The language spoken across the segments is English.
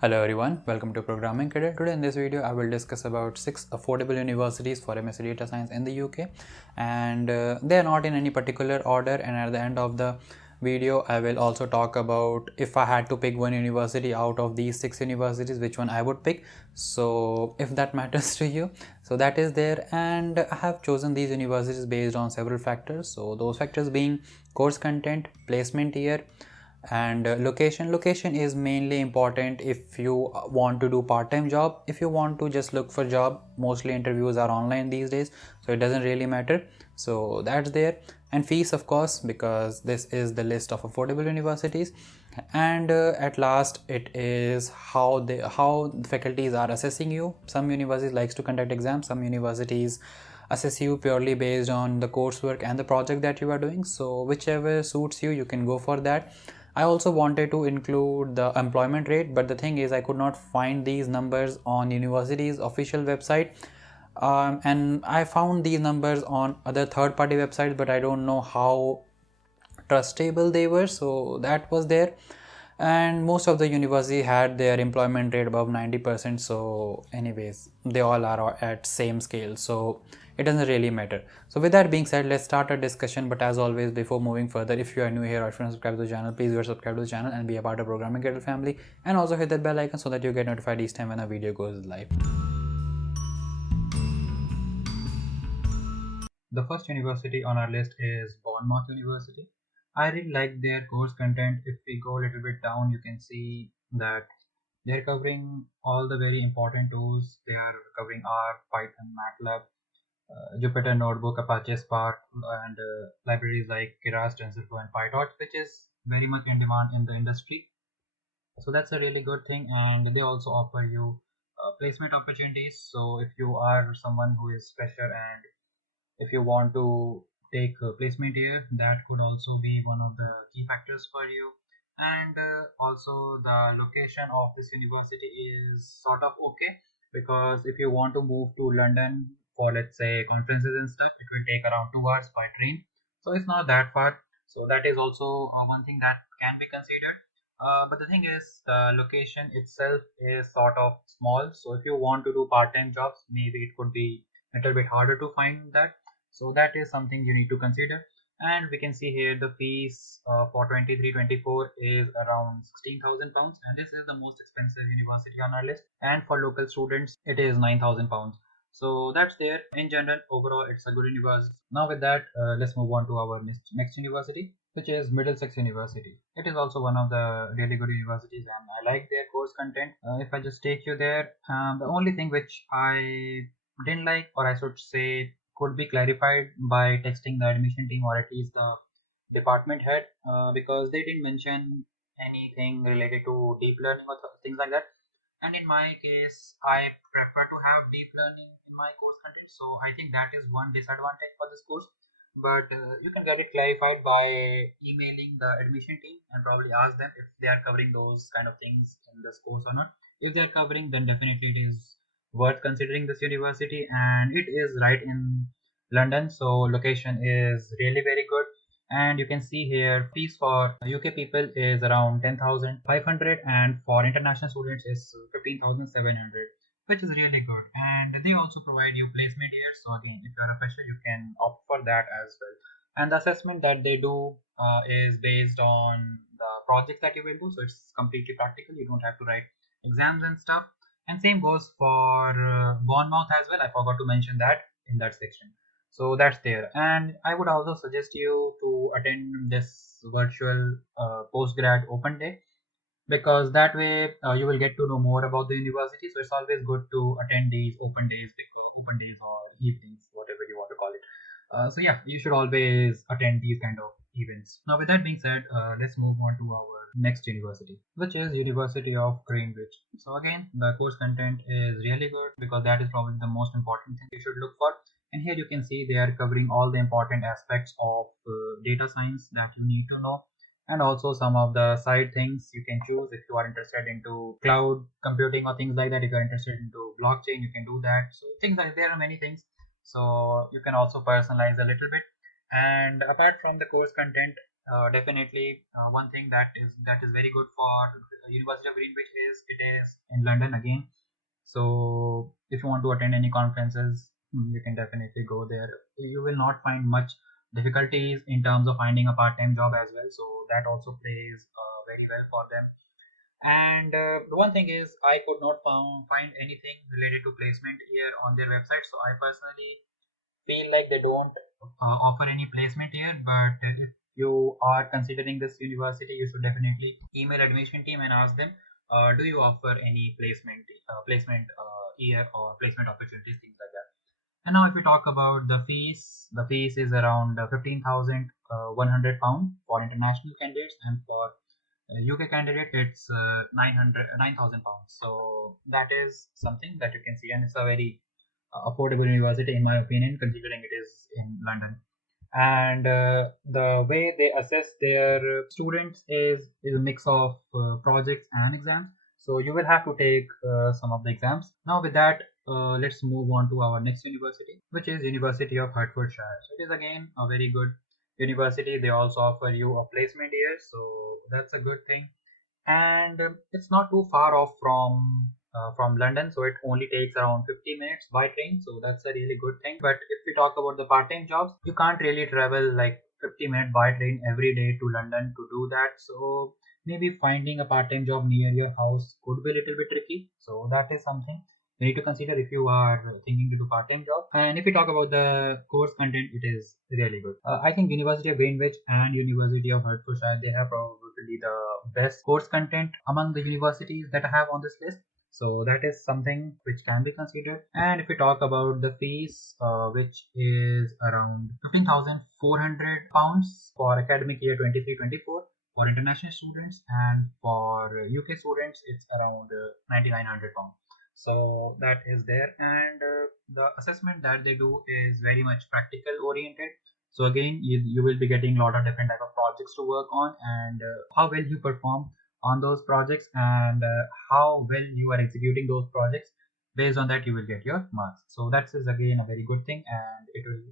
Hello everyone, welcome to Programming Cradle. Today in this video I will discuss about 6 affordable universities for MSc Data Science in the UK, and they are not in any particular order, and at the end of the video I will also talk about if I had to pick one university out of these 6 universities, which one I would pick. So if that matters to you, so that is there, and I have chosen these universities based on several factors. So those factors being course content, placement year, and location is mainly important if you want to do part-time job. If you want to just look for job, mostly interviews are online these days, so it doesn't really matter. So that's there. And fees, of course, because this is the list of affordable universities. And at last, it is how the faculties are assessing you. Some universities likes to conduct exams, some universities assess you purely based on the coursework and the project that you are doing. So whichever suits you, you can go for that. I also wanted to include the employment rate, but the thing is I could not find these numbers on university's official website, and I found these numbers on other third-party websites, but I don't know how trustable they were. So that was there, and most of the university had their employment rate above 90%. So anyways, they all are at same scale, so it doesn't really matter. So with that being said, let's start a discussion. But as always, before moving further, if you are new here or if you want to subscribe to the channel, please do subscribe to the channel and be a part of Programming Cradle family, and also hit that bell icon so that you get notified each time when a video goes live. The first university on our list is Bournemouth University. I really like their course content. If we go a little bit down, you can see that they're covering all the very important tools. They are covering R, Python, MATLAB, Jupyter Notebook, Apache Spark, and libraries like Keras, TensorFlow, and PyTorch, which is very much in demand in the industry. So that's a really good thing, and they also offer you placement opportunities. So if you are someone who is fresher and if you want to take a placement here, that could also be one of the key factors for you. And also the location of this university is sort of okay, because if you want to move to London for, let's say, conferences and stuff, it will take around 2 hours by train, so it's not that far. So that is also one thing that can be considered. But the thing is, the location itself is sort of small, so if you want to do part-time jobs, maybe it could be a little bit harder to find that. So that is something you need to consider. And we can see here the fees for 23-24 is around £16,000, and this is the most expensive university on our list. And for local students, it is £9,000. So that's there. In general, overall, it's a good university. Now with that, let's move on to our next university, which is Middlesex University. It is also one of the really good universities, and I like their course content. If I just take you there, the only thing which I didn't like, or I should say could be clarified by texting the admission team, or at least the department head, because they didn't mention anything related to deep learning or things like that. And in my case, I prefer to have deep learning in my course content, so I think that is one disadvantage for this course. But you can get it clarified by emailing the admission team and probably ask them if they are covering those kind of things in this course or not. If they are covering, then definitely it is worth considering this university, and it is right in London, so location is really very good. And you can see here fees for UK people is around 10,500, and for international students is 15,700, which is really good. And they also provide you placement years, so again, if you're a fresher, you can opt for that as well. And the assessment that they do is based on the projects that you will do, so it's completely practical. You don't have to write exams and stuff. And same goes for Bournemouth as well. I forgot to mention that in that section. So that's there. And I would also suggest you to attend this virtual postgrad open day, because that way you will get to know more about the university. So it's always good to attend these open days, because open days or evenings, whatever you want to call it. So yeah, you should always attend these kind of events. Now with that being said, let's move on to our next university, which is University of Greenwich. So again, the course content is really good, because that is probably the most important thing you should look for. And here you can see they are covering all the important aspects of data science that you need to know, and also some of the side things you can choose. If you are interested into cloud computing or things like that, if you're interested into blockchain, you can do that. So things like, there are many things, so you can also personalize a little bit. And apart from the course content, definitely one thing that is very good for University of Greenwich is in London again. So if you want to attend any conferences, you can definitely go there. You will not find much difficulties in terms of finding a part-time job as well. So that also plays very well for them. And the one thing is, I could not find anything related to placement here on their website. So I personally feel like they don't offer any placement here. But if you are considering this university, you should definitely email admission team and ask them, do you offer any placement year or placement opportunities, things like that. And now if we talk about the fees is around 15,100 pound for international candidates, and for UK candidate it's 9,000 pounds. So that is something that you can see, and it's a very affordable university in my opinion, considering it is in London. And the way they assess their students is a mix of projects and exams. So you will have to take some of the exams. Now with that, let's move on to our next university, which is University of Hertfordshire. So it is again a very good university. They also offer you a placement year, so that's a good thing. And it's not too far off from London, so it only takes around 50 minutes by train, so that's a really good thing. But if we talk about the part-time jobs, you can't really travel like 50 minutes by train every day to London to do that. So maybe finding a part-time job near your house could be a little bit tricky. So that is something you need to consider if you are thinking to do part-time job. And if we talk about the course content, it is really good. I think University of Greenwich and University of Hertfordshire, they have probably the best course content among the universities that I have on this list. So that is something which can be considered. And if we talk about the fees, which is around 15,400 pounds for academic year 23-24 for international students, and for UK students it's around 9,900 pounds. So that is there. And the assessment that they do is very much practical oriented. So again, you will be getting a lot of different type of projects to work on, and how well you perform on those projects, and how well you are executing those projects. Based on that, you will get your marks. So that is again a very good thing, and it will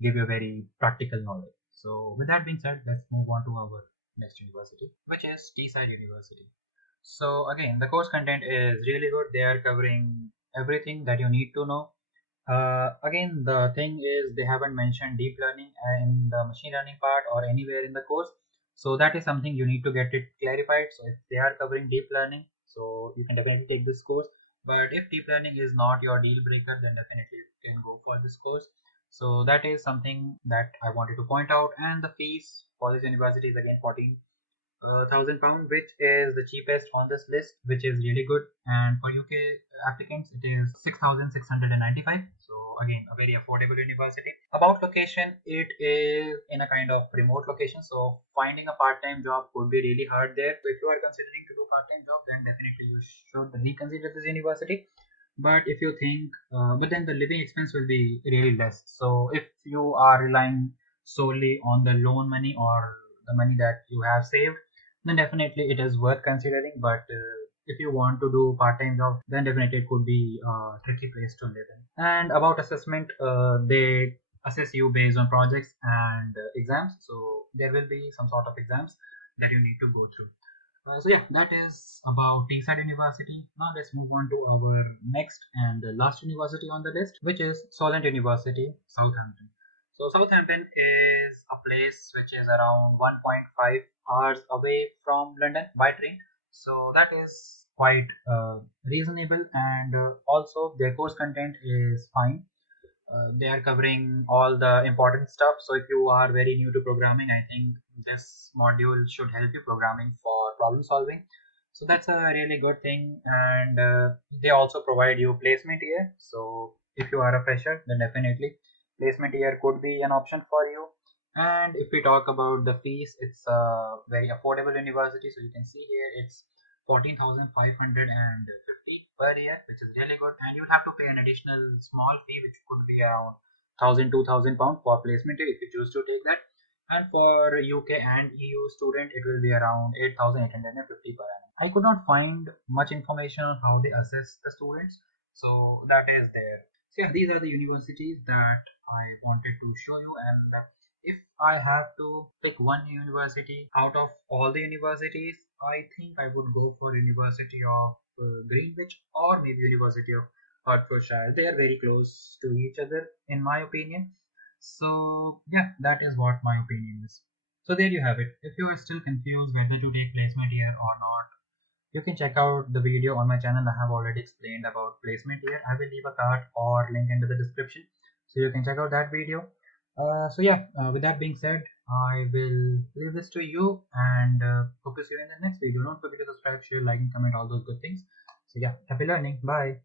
give you a very practical knowledge. So with that being said, let's move on to our next university, which is Teesside University. So again, the course content is really good. They are covering everything that you need to know. Again, the thing is, they haven't mentioned deep learning in the machine learning part or anywhere in the course. So that is something you need to get it clarified. So if they are covering deep learning, so you can definitely take this course. But if deep learning is not your deal breaker, then definitely you can go for this course. So that is something that I wanted to point out. And the fees for this university is again 14,000 pound, which is the cheapest on this list, which is really good. And for UK applicants, it is 6,695. So again, a very affordable university. About location, it is in a kind of remote location, so finding a part-time job would be really hard there. So if you are considering to do part-time job, then definitely you should reconsider this university. But if you think, but then the living expense will be really less. So if you are relying solely on the loan money or the money that you have saved, then definitely it is worth considering. But if you want to do part-time job, then definitely it could be a tricky place to live in. And about assessment, they assess you based on projects and exams. So there will be some sort of exams that you need to go through. So yeah, that is about Teesside University. Now let's move on to our next and last university on the list, which is Solent University, Southampton. So Southampton is a place which is around 1.5 hours away from London by train. So that is quite reasonable, and also their course content is fine. They are covering all the important stuff. So if you are very new to programming, I think this module should help you programming for problem solving. So that's a really good thing. And they also provide you placement year. So if you are a fresher, then definitely placement year could be an option for you. And if we talk about the fees, it's a very affordable university. So you can see here it's 14,550 per year, which is really good. And you will have to pay an additional small fee, which could be around 1,000 to 2,000 pounds for placement if you choose to take that. And for UK and EU student, it will be around 8,850 per annum. I could not find much information on how they assess the students, so that is there. So yeah, these are the universities that I wanted to show you. And if I have to pick one university out of all the universities, I think I would go for University of Greenwich or maybe University of Hertfordshire. They are very close to each other, in my opinion. So yeah, that is what my opinion is. So there you have it. If you are still confused whether to take placement here or not, you can check out the video on my channel. I have already explained about placement here. I will leave a card or link into the description, so you can check out that video. So yeah, with that being said, I will leave this to you and hope to see you in the next video. Don't forget to subscribe, share, like, and comment all those good things. So yeah, happy learning. Bye.